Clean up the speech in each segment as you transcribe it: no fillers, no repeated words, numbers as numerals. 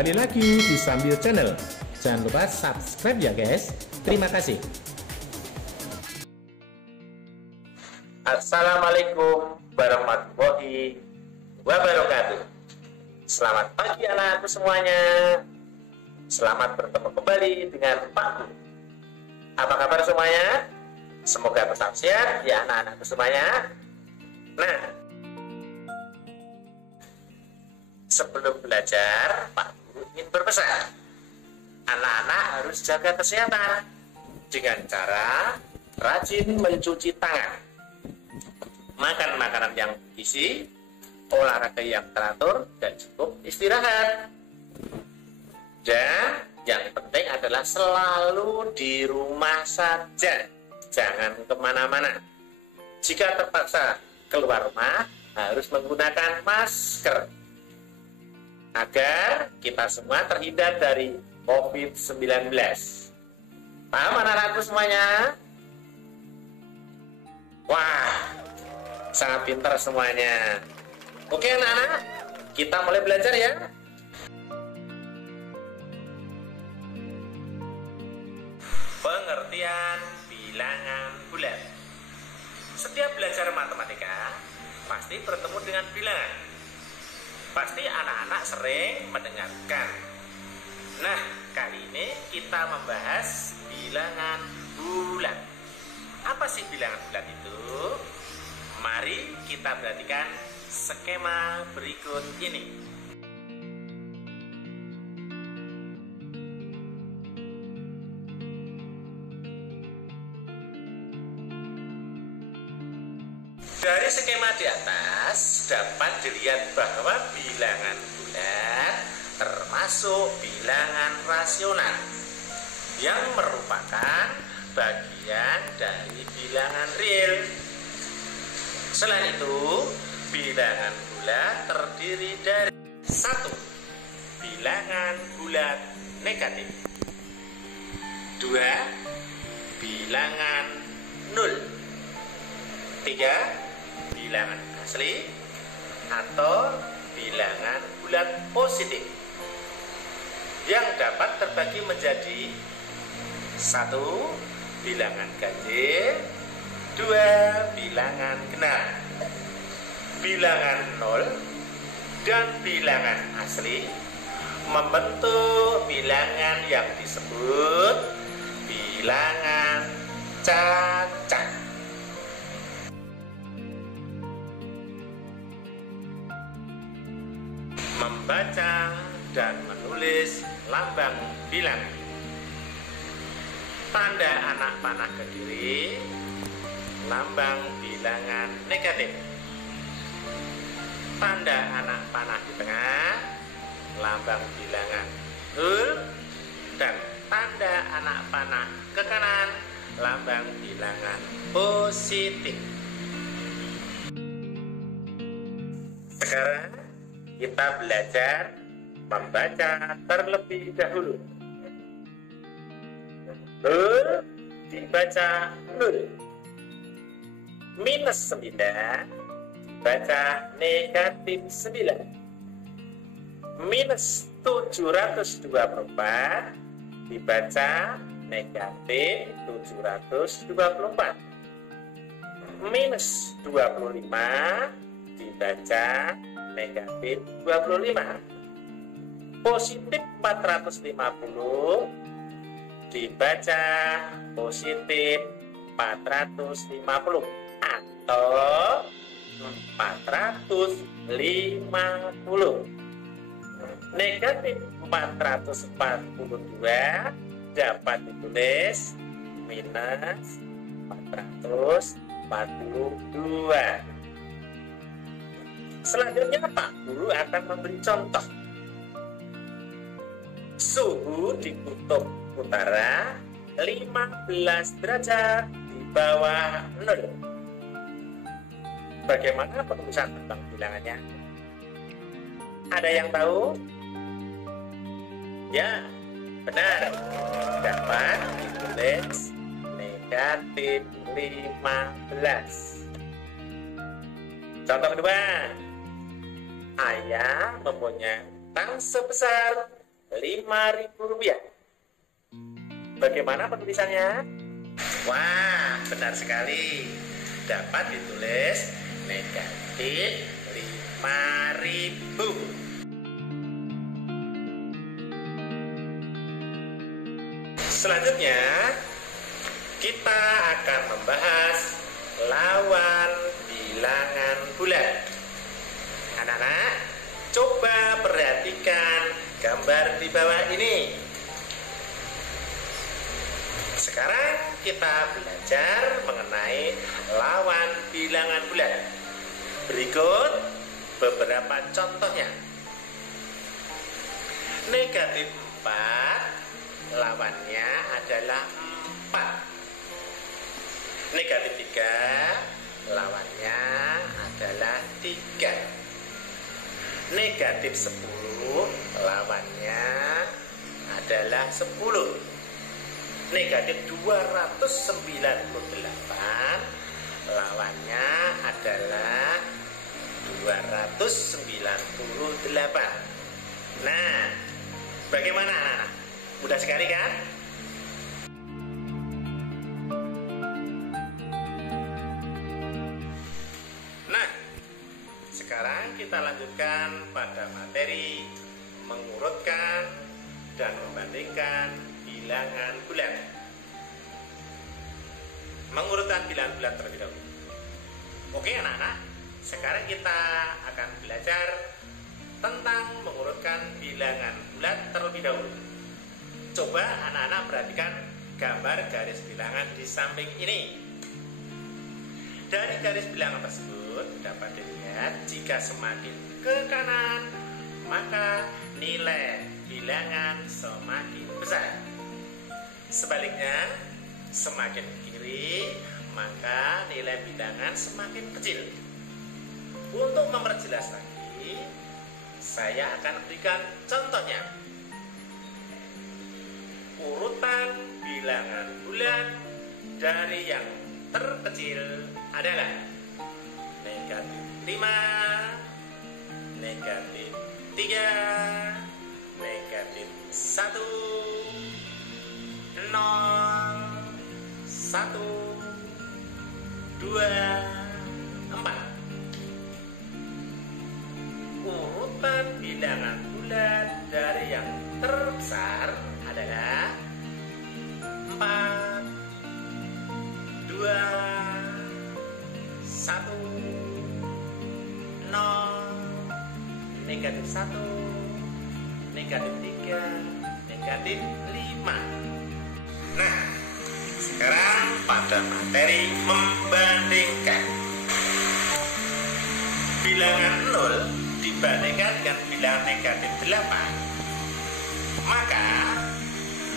Kembali lagi di Sambil Channel. Jangan lupa subscribe ya guys. Terima kasih. Assalamualaikum warahmatullahi wabarakatuh. Selamat pagi anak-anakku semuanya. Selamat bertemu kembali dengan Pak Guru. Apa kabar semuanya? Semoga tetap sehat ya anak-anakku semuanya. Nah, sebelum belajar, Pak Guru ingin berpesan, anak-anak harus jaga kesehatan dengan cara rajin mencuci tangan, makan makanan yang bergizi, olahraga yang teratur, dan cukup istirahat. Dan yang penting adalah selalu di rumah saja, jangan kemana-mana. Jika terpaksa keluar rumah, harus menggunakan masker agar kita semua terhindar dari COVID-19. Paham anak-anakku semuanya? Wah, sangat pintar semuanya. Oke anak-anak, kita mulai belajar ya. Pengertian bilangan bulat. Setiap belajar matematika pasti bertemu dengan bilangan. Pasti anak-anak sering mendengarkan. Nah, kali ini kita membahas bilangan bulat. Apa sih bilangan bulat itu? Mari kita perhatikan skema berikut ini. Dari skema di atas dapat dilihat bahwa bilangan bulat termasuk bilangan rasional yang merupakan bagian dari bilangan real. Selain itu, bilangan bulat terdiri dari 1. Bilangan bulat negatif, 2. Bilangan 0, 3. Bilangan asli atau bilangan bulat positif yang dapat terbagi menjadi 1. Bilangan ganjil, 2. Bilangan genap. Bilangan 0 dan bilangan asli membentuk bilangan yang disebut bilangan cacat. Membaca dan menulis lambang bilangan. Tanda anak panah ke kiri, lambang bilangan negatif. Tanda anak panah di tengah, lambang bilangan 0. Dan tanda anak panah ke kanan, lambang bilangan positif. Sekarang kita belajar membaca terlebih dahulu. 0 dibaca 0. Minus 9 dibaca negatif 9. Minus 724 dibaca negatif 724. Minus 25 dibaca negatif 25. Positif 450 dibaca positif 450 atau 450. Negatif 442 dapat ditulis minus 442. Selanjutnya Pak Guru akan memberi contoh. Suhu di kutub utara 15 derajat di bawah 0. Bagaimana penulisan tentang bilangannya? Ada yang tahu? Ya, benar. Dapat ditulis negatif 15. Contoh kedua, ayah mempunyai utang sebesar Rp5.000. Bagaimana penulisannya? Wah, benar sekali. Dapat ditulis negatif 5.000. Selanjutnya, kita akan membahas lawan bilangan bulat. Anak-anak, coba perhatikan gambar di bawah ini. Sekarang kita belajar mengenai lawan bilangan bulat. Berikut beberapa contohnya. Negatif 4 lawannya adalah 4. Negatif 3 lawannya adalah 3. Negatif 10 lawannya adalah 10. Negatif 298 lawannya adalah 298. Nah, bagaimana anak-anak? Mudah sekali kan? Nah, sekarang kita lanjutkan pada materi mengurutkan dan membandingkan bilangan bulat. Mengurutkan bilangan bulat terlebih dahulu. Oke anak-anak, sekarang kita akan belajar tentang mengurutkan bilangan bulat terlebih dahulu. Coba anak-anak perhatikan gambar garis bilangan di samping ini. Dari garis bilangan tersebut dapat dilihat jika semakin ke kanan maka nilai bilangan semakin besar. Sebaliknya, semakin kiri maka nilai bilangan semakin kecil. Untuk memperjelas lagi, saya akan berikan contohnya. Urutan bilangan bulat dari yang terkecil adalah negatif 5, negatif 3, negatif 1, 0, 1, 2, 4. Urutan bilangan bulat dari yang terbesar adalah 4, 2, 1, 0, negatif 1, negatif 3, negatif 5. Nah, sekarang pada materi membandingkan. Bilangan 0 dibandingkan dengan bilangan negatif 8, maka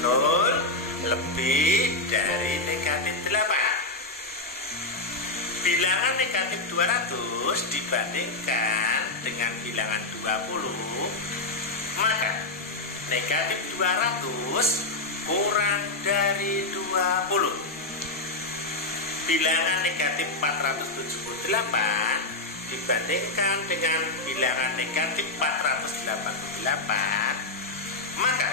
0 lebih dari negatif 8. Bilangan negatif 200 dibandingkan dengan bilangan 20, maka negatif 200 kurang dari 20. Bilangan negatif 478 dibandingkan dengan bilangan negatif 488, maka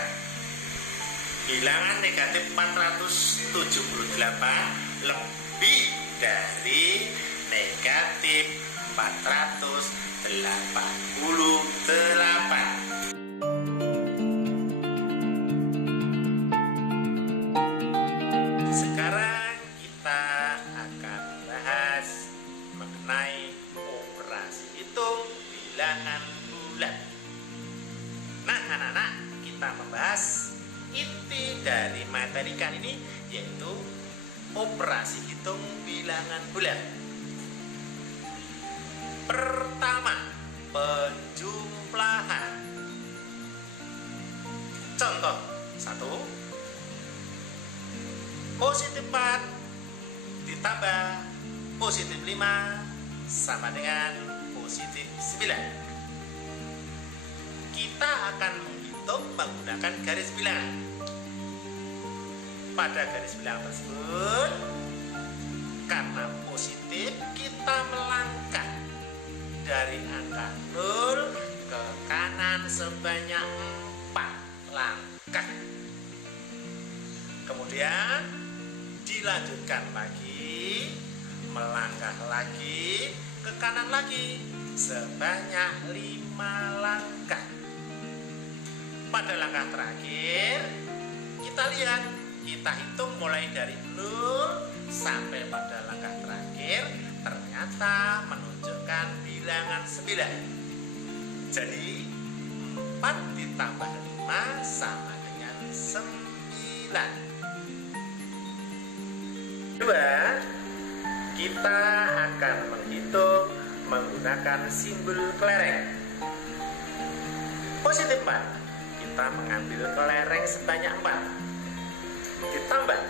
bilangan negatif 478 lebih dari negatif 488. Sekarang kita akan bahas mengenai operasi hitung bilangan bulat. Nah anak-anak, kita membahas inti dari materi kali ini, yaitu operasi hitung bilangan bulat. Pertama, penjumlahan. Contoh 1, positif 4 ditambah positif 5 sama dengan positif 9. Kita akan menghitung menggunakan garis bilangan. Pada garis bilangan tersebut, karena positif, kita melangkah dari angka 0 ke kanan sebanyak 4 dilanjutkan lagi, melangkah lagi, ke kanan lagi sebanyak 5 langkah. Pada langkah terakhir, kita lihat, kita hitung mulai dari 0 sampai pada langkah terakhir, ternyata menunjukkan bilangan 9. Jadi 4 ditambah 5 sama dengan 9. Kedua, kita akan menghitung menggunakan simbol kelereng. Positif 4, kita mengambil kelereng sebanyak 4. Ditambah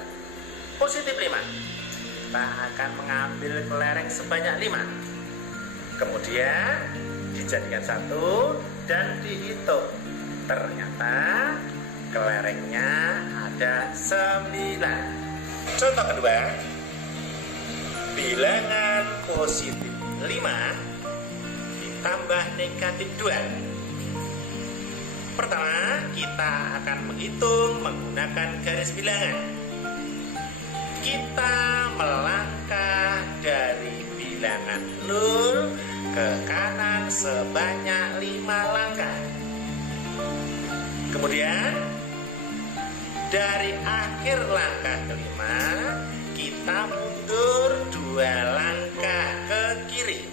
positif 5, kita akan mengambil kelereng sebanyak 5. Kemudian dijadikan 1 dan dihitung. Ternyata kelerengnya ada 9. Contoh kedua, bilangan positif 5 ditambah negatif 2. Pertama, kita akan menghitung menggunakan garis bilangan. Kita melangkah dari bilangan 0 ke kanan sebanyak 5 langkah. Kemudian dari akhir langkah kelima, kita mundur 2 langkah ke kiri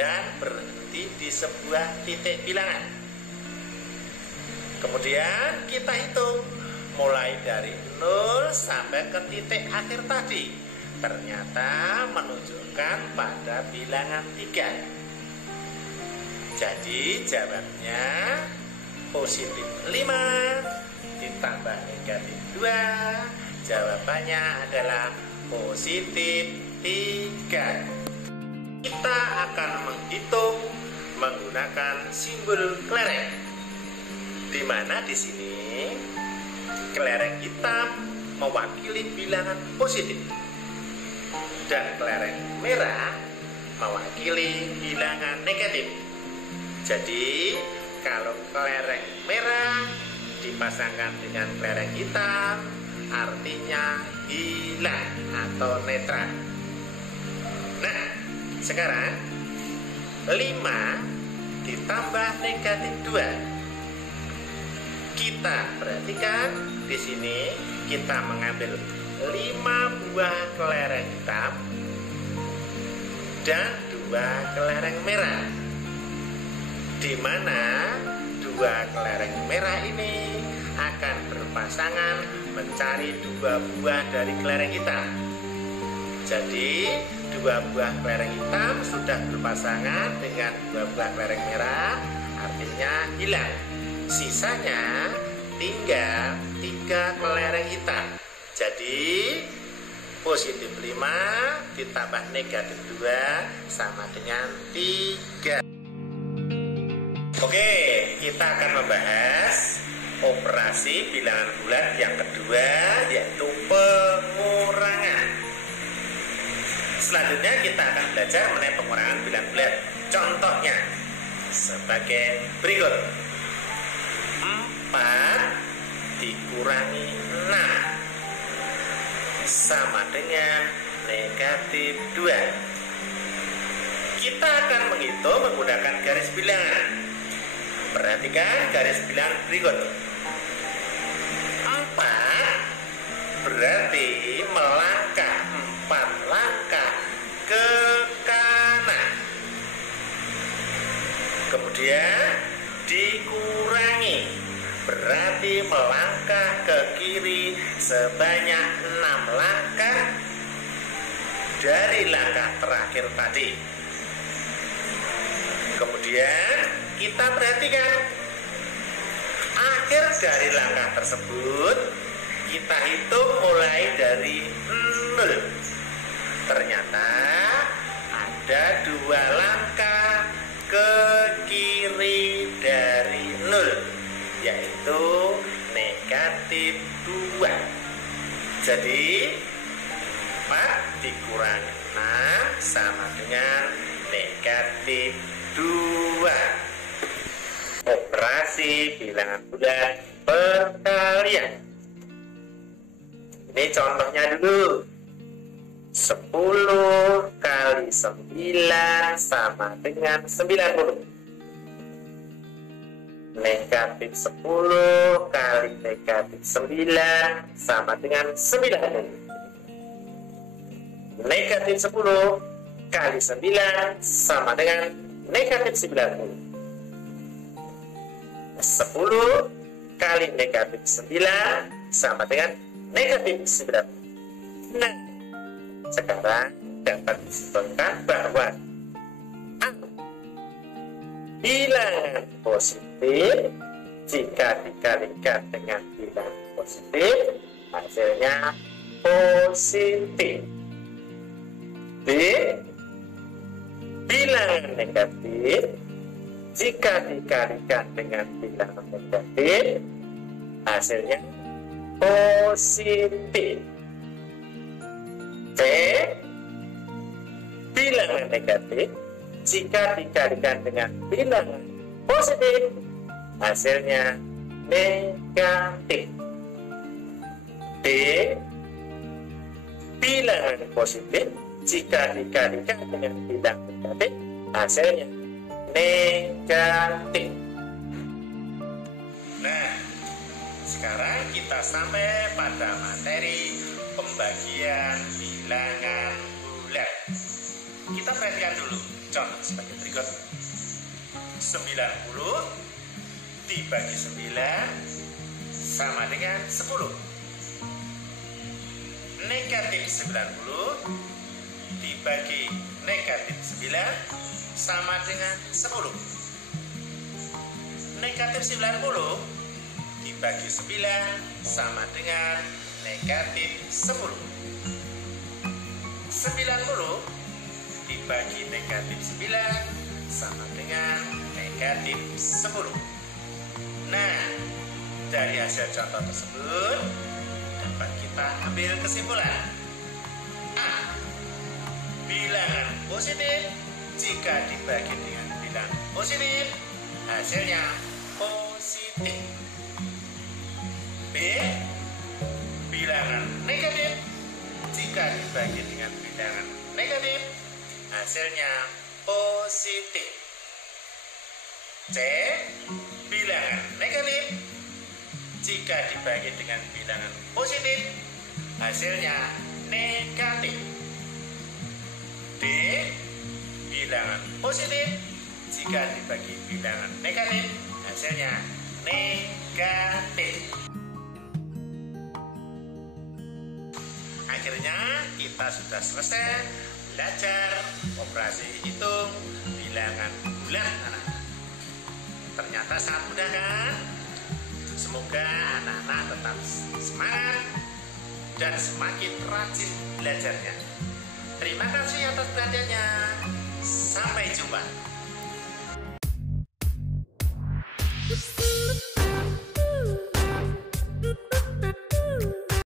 dan berhenti di sebuah titik bilangan. Kemudian kita hitung mulai dari 0 sampai ke titik akhir tadi. Ternyata menunjukkan pada bilangan 3. Jadi jawabnya positif 5 ditambah negatif 2. Jawabannya adalah positif 3. Kita akan menghitung menggunakan simbol kelereng, di mana di sini kelereng hitam mewakili bilangan positif dan kelereng merah mewakili bilangan negatif. Jadi kalau kelereng merah dipasangkan dengan kelereng hitam, artinya hilang atau netral. Nah, sekarang 5 ditambah negatif 2. Kita perhatikan di sini kita mengambil 5 buah kelereng hitam dan 2 kelereng merah, di mana 2 kelereng merah ini akan berpasangan mencari 2 buah dari kelereng hitam. Jadi 2 buah kelereng hitam sudah berpasangan dengan 2 buah kelereng merah, artinya hilang. Sisanya tinggal 3 kelereng hitam. Jadi positif 5 ditambah negatif 2 sama dengan 3. Oke, kita akan membahas operasi bilangan bulat yang kedua, yaitu pengurangan. Selanjutnya kita akan belajar mengenai pengurangan bilangan bulat. Contohnya sebagai berikut. 4 dikurangi 6 sama dengan negatif 2. Kita akan menghitung menggunakan garis bilangan. Perhatikan garis bilangan berikut. 4 berarti melangkah 4 langkah ke kanan. Kemudian dikurangi berarti melangkah ke kiri sebanyak 6 langkah dari langkah terakhir tadi. Kemudian kita perhatikan akhir dari langkah tersebut, kita hitung mulai dari 0. Ternyata ada 2 langkah ke kiri dari 0, yaitu negatif 2. Jadi 4 dikurangi 6 sama dengan negatif 2. Operasi bilangan bulat perkalian. Ini Ini contohnya dulu. 10 kali 9 sama dengan 90. Negatif 10 kali negatif 9 sama dengan 90. Negatif 10 kali 9 sama dengan negatif 90. 10 kali negatif 9 sama dengan negatif 90. Nah, sekarang dapat disimpulkan bahwa bilangan positif jika dikalikan dengan bilangan positif hasilnya positif. B. Bilangan negatif jika dikalikan dengan bilangan negatif hasilnya positif. C. Bilangan negatif jika dikalikan dengan bilangan positif hasilnya negatif. D. Bilangan positif jika dikalikan dengan bilangan negatif hasilnya negatif. Nah, sekarang kita sampai pada materi pembagian bilangan bulat. Kita perhatikan dulu contoh sebagai berikut. 90 dibagi 9 sama dengan 10. Negatif 90 dibagi negatif 9 sama dengan 10. Negatif 90 dibagi 9 sama dengan negatif 10. 90 dibagi negatif 9 sama dengan negatif 10. Nah, dari hasil contoh tersebut dapat kita ambil kesimpulan. A. Bilangan positif jika dibagi dengan bilangan positif hasilnya positif. B. Bilangan negatif jika dibagi dengan bilangan negatif hasilnya positif. C. Bilangan negatif jika dibagi dengan bilangan positif hasilnya negatif. D. Bilangan positif jika dibagi bilangan negatif hasilnya negatif. Akhirnya kita sudah selesai belajar operasi hitung bilangan bulat, anak-anak. Ternyata sangat mudah kan? Semoga anak-anak tetap semangat dan semakin rajin belajarnya. Terima kasih atas perhatiannya. Sampai jumpa.